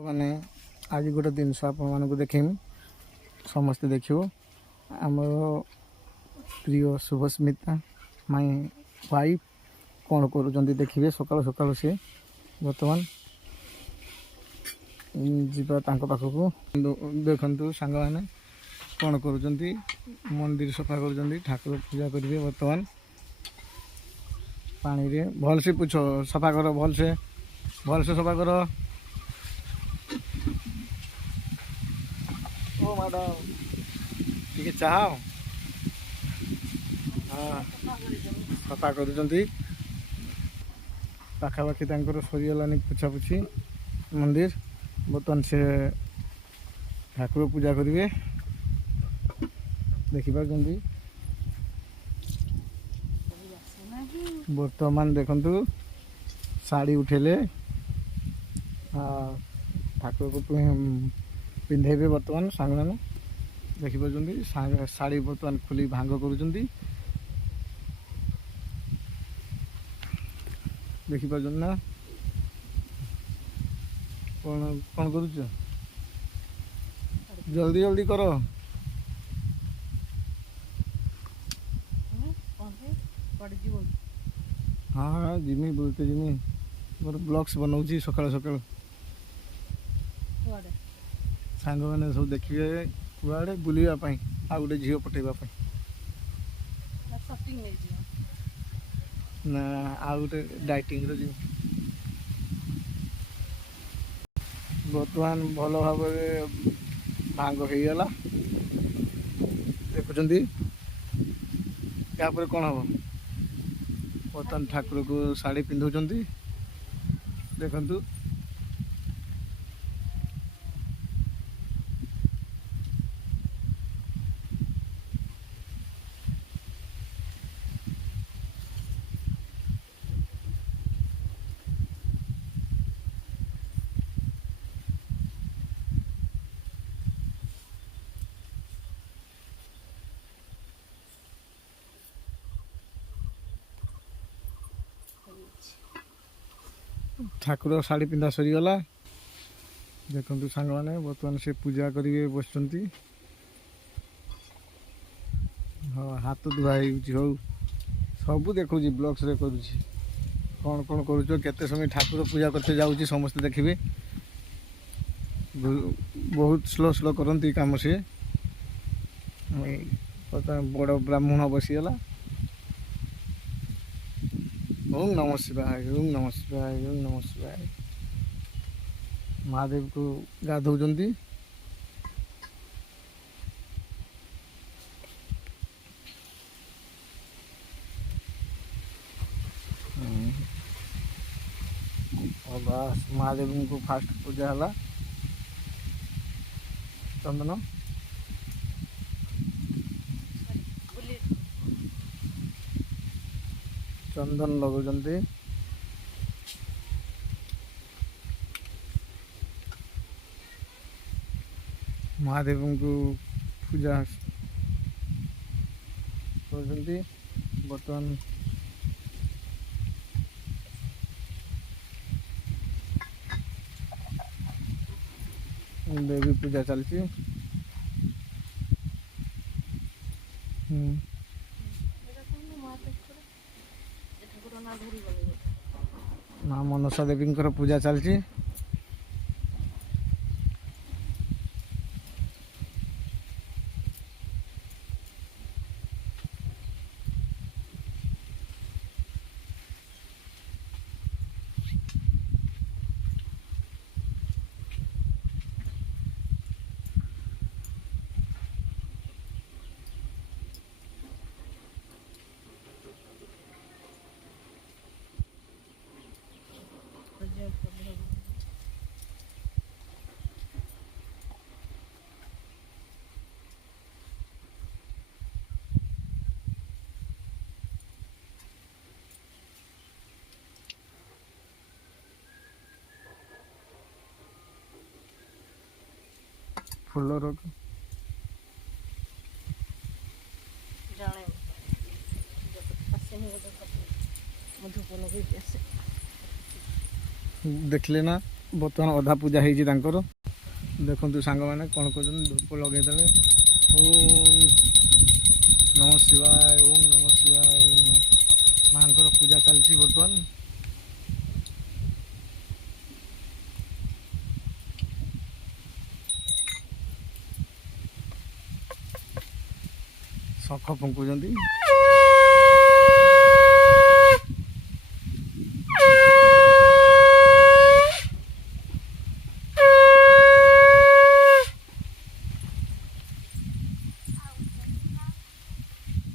मैंने आज गोटे जिन आपको देखेमी समस्ते देखो आमर प्रिय शुभस्मिता माय वाइफ कौन कर देखिए सकाल सकाल से बर्तमान जीवा पाखक देखु सांग मैंने कौन कर मंदिर सफा कर ठाकुर पूजा करेंगे बर्तमान पानी रे भल से पूछ सफा कर भल से सफा कर ओ मैडम टी चाह हाँ सफा कर पाखापाखि सरीगलानी पुछापुछी मंदिर बर्तमान से ठाकुर पूजा करेंगे देखिपार बर्तमान देखु शाड़ी उठेले ठाकुर को पिंधेबे बर्तमान सांग मैंने देखिपार शाड़ी बर्तमान खोली भांग कर देखिपार ना कौन कौन कर जल्दी जल्दी कर हाँ हाँ जिमी बोलते जिमी मोर ब्लॉग्स बनाऊँ सकाल सकाल सांग मैंने सब देखिए कुआड़े बुलावाई आ गोटे झील पठेवाई ना आ गोटे डाइटिंग बर्तमान भल भाव भांग हो गला देखुं यापर कौन हम बर्तमान ठाकुर को शाड़ी पिंधुं देखु ठाकुर शाड़ी पिंधा सरीगला देखु सांग मैंने बर्तमान से पूजा करेंगे बस हाँ हाथ धुआ हो सब देखुची ब्लॉग्स रे करुँची कौन कौन करते समय ठाकुर पूजा करते जाऊँगी समस्ते देखिए बहुत स्लो स्लो करती काम से बड़ ब्राह्मण बसीगला ओम नमः शिवाय ओम नमः शिवाय ओम नमः शिवाय महादेव को गाधौं बस महादेव को फास्ट पूजा है चंदन चंदन लगुंट महादेव को पूजा कर बर्तमान देवी पूजा चलती माँ मनसा देवी पूजा चलती फूल रोग देखले ना ବର୍ତ୍ତମାନ ଅଧା ପୂଜା ହେଇଛି ତାଙ୍କର। ଦେଖନ୍ତୁ ସାଙ୍ଗମାନେ କ'ଣ କରୁଛନ୍ତି, ଧୂପ ଲଗେଇଦେଲେ। ଓମ୍ ନମ ଶିବାୟ, ଓମ୍ ନମ ଶିବାୟ, ଓମ୍ ନମ। ମାଙ୍କର ପୂଜା ଚାଲିଛି ବର୍ତ୍ତମାନ। ଶଙ୍ଖ ଫୁଙ୍କୁଛନ୍ତି।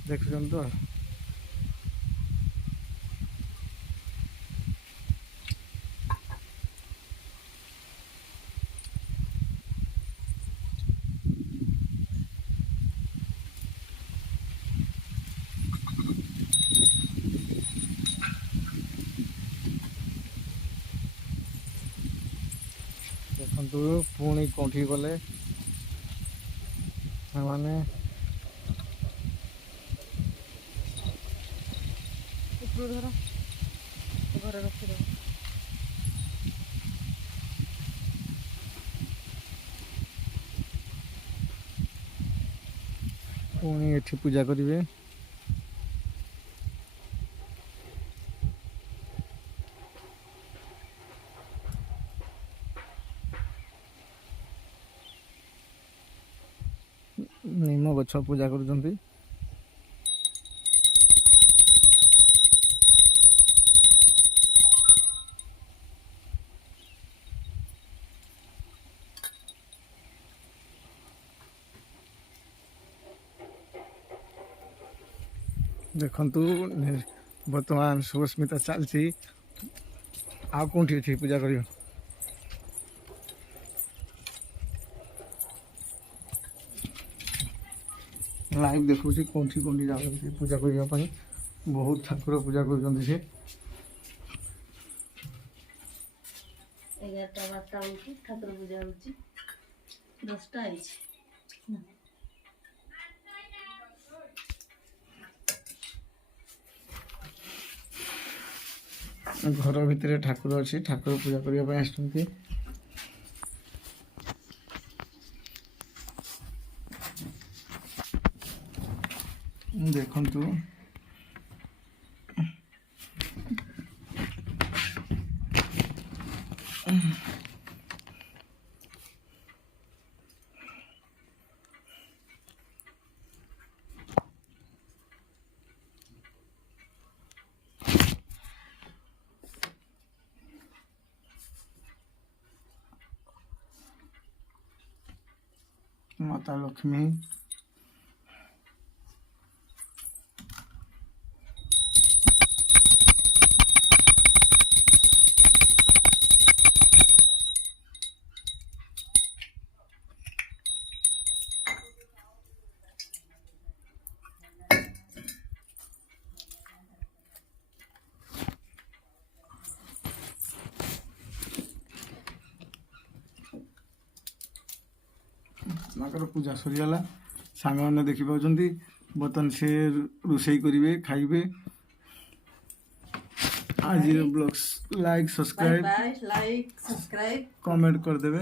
ଦେଖୁଛନ୍ତି ତ। ଦେଖନ୍ତୁ ପୁଣି କୋଉଠି ଗଲେ ସେମାନେ। ଧର ଘରେ ରଖିଦେବ। ପୁଣି ଏଠି ପୂଜା କରିବେ। ନିମ ଗଛ ପୂଜା କରୁଛନ୍ତି। ଦେଖନ୍ତୁ ବର୍ତ୍ତମାନ ଶୁଭସ୍ମିତା ଚାଲିଛି। ଆଉ କେଉଁଠି ଏଠି ପୂଜା କରିବ? ଲାଇଭ୍ ଦେଖୁଛି କେଉଁଠି କେଉଁଠି ଯାଉଛନ୍ତି ପୂଜା କରିବା ପାଇଁ। ବହୁତ ଠାକୁର ପୂଜା କରୁଛନ୍ତି ସେ। 11ଟା 12ଟା ବେଳକୁ ଠାକୁର ପୂଜା ହେଉଛି। 10ଟା ହେଇଛି। ଘର ଭିତରେ ଠାକୁର ଅଛି, ଠାକୁର ପୂଜା କରିବା ପାଇଁ ଆସିଛନ୍ତି। ଦେଖନ୍ତୁ ମାତା ଲକ୍ଷ୍ମୀ। ତାଙ୍କର ପୂଜା ସରିଗଲା। ସାଙ୍ଗମାନେ ଦେଖିପାରୁଛନ୍ତି। ବର୍ତ୍ତମାନ ସେ ରୋଷେଇ କରିବେ, ଖାଇବେ। ଆଜିର blogs like bye subscribe bye, like subscribe. Comment କରିଦେବେ।